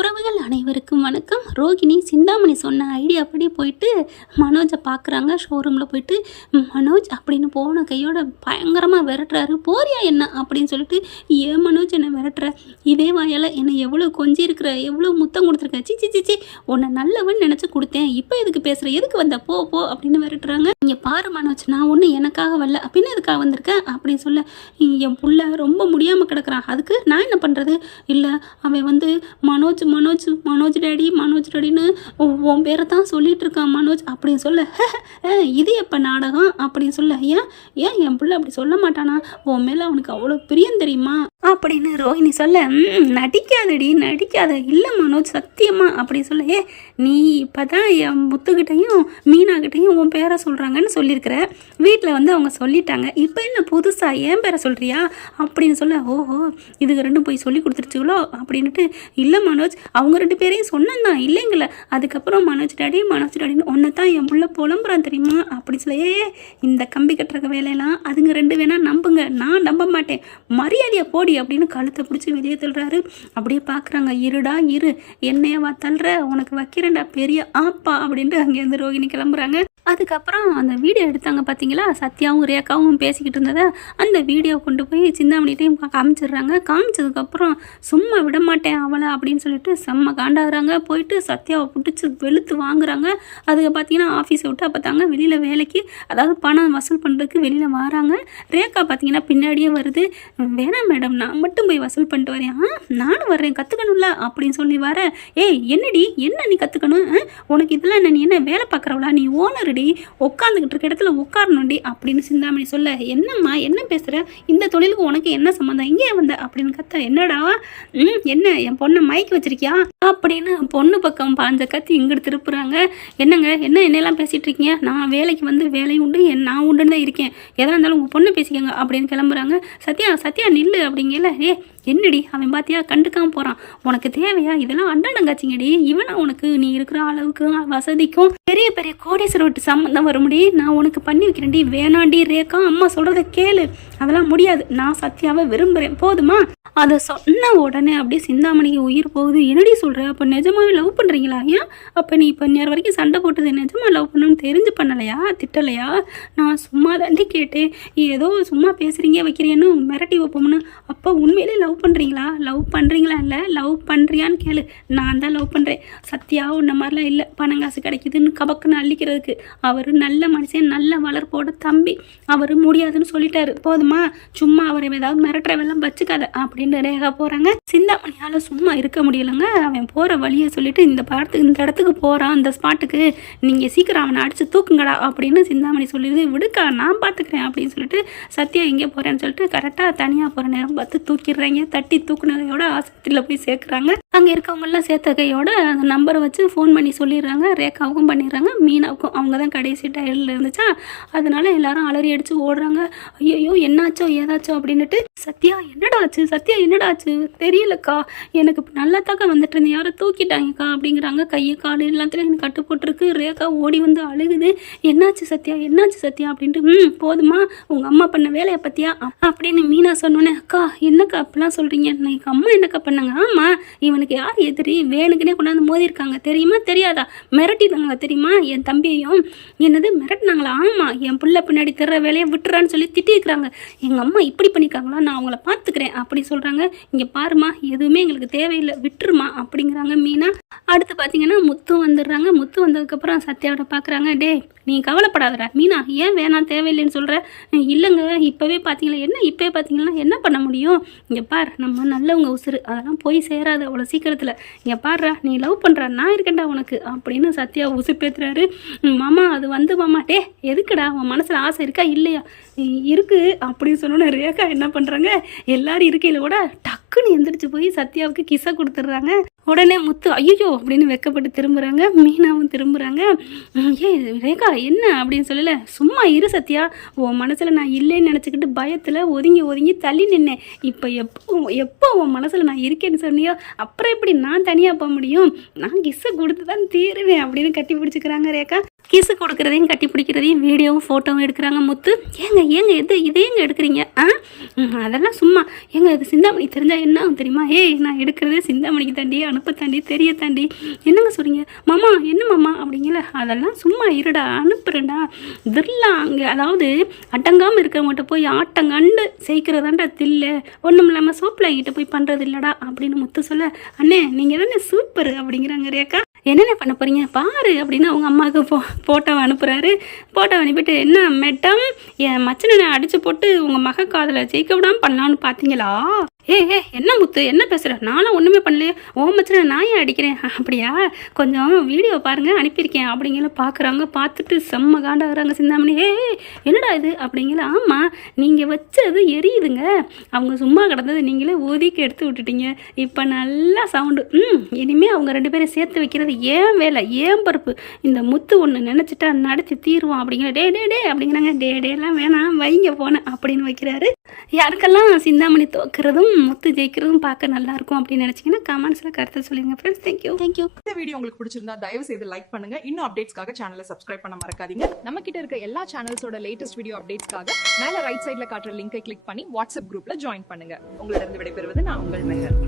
உறவுகள் அனைவருக்கும் வணக்கம். ரோகிணி சிந்தாமணி சொன்ன ஐடியா படி போயிட்டு மனோஜை பார்க்குறாங்க. ஷோரூமில் போயிட்டு மனோஜ் அப்படின்னு போன கையோட பயங்கரமாக விரட்டுறாரு. போறியா என்ன அப்படின்னு சொல்லிட்டு, ஏன் மனோஜ் என்னை விரட்டுற, இதே வாயால் என்னை எவ்வளோ கொஞ்சிருக்கிற, எவ்வளோ முத்தம் கொடுத்துருக்க, சிச்சி சிச்சி உன்னை நல்லவன் நினச்சி கொடுத்தேன், இப்போ எதுக்கு பேசுகிற, எதுக்கு வந்த, போ போ அப்படின்னு விரட்டுறாங்க. இங்கே பாரு மனோஜ், நான் ஒன்று எனக்காக வரல, அப்படின்னு எதுக்காக வந்திருக்கேன் அப்படின்னு சொல்ல, என் புள்ள ரொம்ப முடியாமல் கிடக்குறான், அதுக்கு நான் என்ன பண்ணுறது, இல்லை அவன் வந்து மனோஜ் மனோஜ் மனோஜ் டேடி மனோஜ் டேடின்னு உன் பேரை தான் சொல்லிட்டு இருக்கான் மனோஜ் அப்படின்னு சொல்ல, இது எப்போ நாடகம் அப்படின்னு சொல்ல, ஏன் ஏன் என் பிள்ளை அப்படி சொல்ல மாட்டானா, உன் மேலே அவனுக்கு அவ்வளோ பிரியம் தெரியுமா அப்படின்னு ரோஹிணி சொல்ல, நடிக்காதடி நடிக்காத, இல்லை மனோஜ் சத்தியமா அப்படின்னு சொல்ல, நீ இப்போ தான் என் முத்துக்கிட்டையும் மீனாக்கிட்டையும் உன் பேரை சொல்கிறாங்கன்னு சொல்லியிருக்கிற, வீட்டில் வந்து அவங்க சொல்லிட்டாங்க, இப்போ என்ன புதுசாக ஏன் பேரை சொல்கிறியா அப்படின்னு சொல்ல, ஓஹோ இதுக்கு ரெண்டும் போய் சொல்லி கொடுத்துருச்சுங்களோ அப்படின்ட்டு, இல்லை மனோஜ் அவங்க ரெண்டு பேரையும் சொன்னந்தான் இல்லைங்கள, அதுக்கப்புறம் மனோஜ் டாடின்னு ஒன்றை தான் என் புள்ள புலம்புறான் தெரியுமா அப்படி சொல்ல, இந்த கம்பி கட்டுற வேலையெல்லாம் அதுங்க ரெண்டு வேணா நம்புங்க, நான் நம்ப மாட்டேன், மரியாதையை போடி அப்படின்னு கழுத்தை பிடிச்சி வெளியே தள்ளுறாரு. அப்படியே பார்க்குறாங்க, இருடா இரு, என்னையவா தள்ளுற, உனக்கு வைக்கிறேன்டா பெரிய ஆப்பா அப்படின்ட்டு அங்கேருந்து ரோகிணி கிளம்புறாங்க. அதுக்கப்புறம் அந்த வீடியோ எடுத்தாங்க பார்த்தீங்களா, சத்யாவும் ரேகாவும் பேசிக்கிட்டு இருந்ததை அந்த வீடியோ கொண்டு போய் சிந்தாமணிட்டையும் காமிச்சிடுறாங்க. காமிச்சதுக்கப்புறம் சும்மா விட மாட்டேன் அவளை அப்படின்னு சொல்லிட்டு செம்ம காண்டாகிறாங்க. போயிட்டு சத்யாவை பிடிச்சி வெளுத்து வாங்குறாங்க. அதுக்கு பார்த்தீங்கன்னா ஆஃபீஸை விட்டு அப்போ தாங்க வெளியில் வேலைக்கு, அதாவது பணம் வசூல் பண்ணுறதுக்கு வெளியில் வராங்க. ரேகா பார்த்தீங்கன்னா பின்னாடியே வருது. வேணாம் மேடம், நான் மட்டும் போய் வசூல் பண்ணிட்டு வரேன், நானும் வர்றேன் கற்றுக்கணும்ல அப்படின்னு சொல்லி வர, என்னடி என்ன நீ கற்றுக்கணும், உனக்கு இதெல்லாம் என்ன, நீ என்ன வேலை பார்க்குறவளா, நீ ஓனர் உட்காந்துக்கிட்டு இருக்க இடத்துல உட்காரணுண்டி அப்படின்னு சிந்தாமணி சொல்ல, என்னம்மா என்ன பேசுகிற, இந்த தொழிலுக்கு உனக்கு என்ன சம்மந்தம், இங்கே வந்த அப்படின்னு கத்த, என்னடா என்ன என் பொண்ணை மயக்கி வச்சிருக்கியா அப்படின்னு பொண்ணு பக்கம் பாஞ்ச கத்தி இங்கிட்டு திருப்புறாங்க. என்னங்க என்ன என்னெல்லாம் பேசிகிட்டு இருக்கீங்க, நான் வேலைக்கு வந்து வேலை உண்டு, நான் உண்டுன்னு தான் இருக்கேன், எதாக இருந்தாலும் உங்கள் பொண்ணு பேசிக்கோங்க அப்படின்னு கிளம்புறாங்க. சத்யா நில்லு அப்படிங்கல, என்னடி அவன் பார்த்தியா கண்டுக்காம போகிறான், உனக்கு தேவையா இதெல்லாம் அண்டாடங்காச்சிங்கடி, இவனா உனக்கு நீ இருக்கிற அளவுக்கு வசதிக்கும் பெரிய பெரிய கோடீஸ்வரர் விட்டு சம்மந்தம் வர முடியும், நான் உனக்கு பண்ணி வைக்கிறேன்டி, வேணாண்டி ரேகா அம்மா சொல்கிறத கேளு, அதெல்லாம் முடியாது, நான் சத்யாவை விரும்புகிறேன் போதுமா. அதை சொன்ன உடனே அப்படியே சிந்தாமணிக்கு உயிர் போகுது. என்னடி சொல்கிற, அப்போ நிஜமாவே லவ் பண்ணுறீங்களா, ஏன் அப்போ நீ இப்போ நேரம் வரைக்கும் சண்டை போட்டது நிஜமாக லவ் பண்ணணும்னு தெரிஞ்சு பண்ணலையா, திட்டலையா, நான் சும்மா தாண்டி கேட்டேன், ஏதோ சும்மா பேசுகிறீங்க வைக்கிறேன்னு மிரட்டி வைப்போம்னு, அப்போ உண்மையிலே லவ் பண்ணுறீங்களா, லவ் பண்ணுறீங்களா, இல்லை லவ் பண்ணுறியான்னு கேளு, நான் தான் லவ் பண்ணுறேன், சத்யா உன்ன மாதிரிலாம் இல்லை பணங்காசு கிடைக்குதுன்னு கபக்குன்னு அள்ளிக்கிறதுக்கு, அவர் நல்ல மனுஷன், நல்ல வளர்ப்போட தம்பி, அவர் முடியாதுன்னு சொல்லிட்டாரு போதுமா, சும்மா அவரை ஏதாவது மிரட்டுறவெல்லாம் வச்சுக்காத அப்படின்னு ரேகா போகிறாங்க. சிந்தாமணியால் சும்மா இருக்க முடியலைங்க. அவன் போகிற வழியை சொல்லிட்டு, இந்த இடத்துக்கு போகிறான், இந்த ஸ்பாட்டுக்கு நீங்கள் சீக்கிரம் அவனை அடித்து தூக்குங்கடா அப்படின்னு சிந்தாமணி சொல்லிடுது. விடுக்கா நான் பார்த்துக்கிறேன் அப்படின்னு சொல்லிட்டு சத்யா எங்கே போகிறேன்னு சொல்லிட்டு கரெக்டாக தனியாக போகிற நேரம் பார்த்து தூக்கிடுறாங்க. தட்டி தூக்குனதையோட ஆஸ்பத்திரியில் போய் சேர்க்குறாங்க. அங்கே இருக்கவங்கெல்லாம் சேர்த்த கையோட அந்த நம்பரை வச்சு ஃபோன் பண்ணி சொல்லிடுறாங்க. ரேகாவுக்கும் பண்ணிடுறாங்க, மீனாவுக்கும், அவங்க தான் கடைசி டயரில் இருந்துச்சா, அதனால எல்லாரும் அலறி அடித்து ஓடுறாங்க. ஐயோ என்னாச்சோ ஏதாச்சோ அப்படின்னுட்டு, சத்யா என்னடா ஆச்சு, சத்யா என்னடா ஆச்சு தெரியலக்கா, எனக்கு நல்லா தாக்க வந்துட்டு இருந்தேன், யாரும் தூக்கிட்டாங்கக்கா அப்படிங்கிறாங்க. கையை காலு எல்லாத்துலேயும் எனக்கு கட்டு போட்டிருக்கு. ரேகா ஓடி வந்து அழுகுது. என்னாச்சு சத்யா அப்படின்ட்டு, போதுமா உங்கள் அம்மா பண்ண வேலையை பற்றியா அப்படின்னு மீனா சொன்னோன்னே, அக்கா என்னக்கா அப்படிலாம் சொல்கிறீங்க, எங்கள் அம்மா என்னக்கா பண்ணாங்க, ஆமாம் இவனுக்கு யார் எதிரி, வேணுக்குனே கொண்டாந்து மோதிருக்காங்க தெரியுமா தெரியாதா, மிரட்டினாங்க தெரியுமா என் தம்பியையும், என்னது மிரட்டினாங்களா, ஆமாம் என் பிள்ளை பின்னாடி திற வேலையை விட்டுறான்னு சொல்லி திட்டிருக்கிறாங்க, எங்கள் அம்மா இப்படி பண்ணியிருக்காங்களா, நான் அவங்கள பார்த்துக்கிறேன் அப்படி சொல்கிறாங்க. இங்கே பாருமா எதுவுமே எங்களுக்கு தேவையில்லை விட்டுருமா அப்படிங்கிறாங்க மீனா. அடுத்து பார்த்தீங்கன்னா முத்து வந்துடுறாங்க. முத்து வந்ததுக்கப்புறம் சத்யாவோட பார்க்குறாங்க. நீ கவலைப்படாதடா மீனா, ஏன் வேணாம் தேவையில்லைன்னு சொல்கிற, இல்லைங்க இப்போவே பார்த்தீங்கன்னா என்ன பண்ண முடியும், இங்கே பார் நம்ம நல்லவங்க உசுறு, அதெல்லாம் போய் சேராது அவ்வளோ சீக்கிரத்தில், இங்கே பாருடா நீ லவ் பண்ணுற நான் இருக்கேன்டா உனக்கு அப்படின்னு சத்யா உசுப்பேத்துறாரு. மாமா அது வந்து மாமா எதுக்குடா உன் மனசில் ஆசை இருக்கா இல்லையா, இருக்குது அப்படின்னு சொன்னோன்னே ரேகா என்ன பண்ணுறாங்க, எல்லாரும் இருக்கையில் கூட டக்குன்னு எந்திரிச்சு போய் சத்யாவுக்கு கிஸ்ஸை கொடுத்துட்றாங்க. உடனே முத்து ஐயோ அப்படின்னு வெக்கப்பட்டு திரும்புகிறாங்க. மீனாவும் திரும்புகிறாங்க. ரேகா என்ன அப்படின்னு சொல்லலை, சும்மா இரு சத்யா, உன் மனசில் நான் இல்லைன்னு நினச்சிக்கிட்டு பயத்தில் ஒதுங்கி தள்ளி நின்னேன், இப்போ எப்போ உன் மனசில் நான் இருக்கேன்னு சொன்னியோ அப்புறம் எப்படி நான் தனியாக போக முடியும், நான் கிஸ்ஸை கொடுத்து தான் தீருவேன் அப்படின்னு கட்டி பிடிச்சிக்கிறாங்க ரேகா. கிசு கொடுக்குறதையும் கட்டி பிடிக்கிறதையும் வீடியோவும் ஃபோட்டோவும் எடுக்கிறாங்க முத்து. ஏங்க இதையேங்க எடுக்கிறீங்க? அதெல்லாம் சும்மா. இது சிந்தாமணி தெரிஞ்சால் என்ன ஆகும் தெரியுமா? நான் எடுக்கிறதே சிந்தாமணிக்கு தாண்டி, அனுப்ப தாண்டி, தெரிய தாண்டி. என்னங்க சொல்கிறீங்க மாமா? என்ன மாமா அப்படிங்கல? அதெல்லாம் சும்மா இருடா, அனுப்புறேன்டா. இதெல்லாம் அங்கே அதாவது அடங்காமல் இருக்கிறவங்ககிட்ட போய் ஆட்டங்கண்டு செய்கிறதாண்டா தில்லை, ஒன்றும் இல்லாமல் சோப்பில் ஆகிட்ட போய் பண்ணுறது இல்லைடா அப்படின்னு முத்து சொல்ல, அண்ணே நீங்கள் தானே சூப்பர் அப்படிங்கிறாங்க ரேக்கா. என்னென்ன பண்ண போகிறீங்க பாரு அப்படின்னு அவங்க அம்மாவுக்கு ஃபோட்டோவை அனுப்புகிறாரு. ஃபோட்டோ அனுப்பிட்டு, என்ன மேடம் என் மச்சனை அடித்து போட்டு உங்கள் மக காதில் ஜெயிக்க விடாமல் பண்ணலான்னு பார்த்தீங்களா? என்ன முத்து என்ன பேசுகிற? நானும் ஒன்றுமே பண்ணலையே. ஓ மச்சனை நான் ஏன் அடிக்கிறேன்? அப்படியா? கொஞ்சம் வீடியோ பாருங்கள், அனுப்பியிருக்கேன் அப்படிங்கிற பார்க்குறாங்க. பார்த்துட்டு செம்ம காண்டாகிறாங்க சிந்தாமணி. என்னடா இது அப்படிங்கிற? ஆமாம், நீங்கள் வச்சது எரியுதுங்க. அவங்க சும்மா கிடந்தது நீங்களே ஒதுக்கி எடுத்து விட்டுட்டீங்க. இப்போ நல்லா சவுண்டு. இனிமேல் அவங்க 2 பேரும் சேர்த்து வைக்கிறது ஏன் வேலை, ஏன் பருப்பு. இந்த முத்து ஒன்று நினச்சிட்டா நடத்தி தீருவோம் அப்படிங்கிற. டே அப்படிங்கிறாங்க. டேலாம் வேணாம், வைங்க போனேன் அப்படின்னு வைக்கிறாரு. யாருக்கெல்லாம் சிந்தாமணி தோக்கிறதும் முத்து ஜெயிக்கிறதும் பார்க்க நல்லா இருக்கும் அப்படின்னு நினைச்சீங்கன்னா கமெண்ட்ஸில் கருத்தை சொல்லுங்க ஃப்ரெண்ட்ஸ். தேங்க்யூ. இந்த வீடியோ உங்களுக்கு பிடிச்சிருந்தா தயவு செய்து லைக் பண்ணுங்க. இன்னும் அப்டேட்ஸ்க்காக சேனலை சப்ஸ்கிரைப் பண்ண மறக்காதீங்க. நம்ம கிட்ட இருக்க எல்லா சேனல்ஸோட லேட்டஸ்ட் வீடியோ அப்டேட்ஸ்க்காக மேல ரைட் சைடுல காட்டுற லிங்கை கிளிக் பண்ணி வாட்ஸ்அப் குரூப்ல ஜாயின் பண்ணுங்க. உங்களிடம் விடைபெறுவது நான் உங்கள் மெஹர்.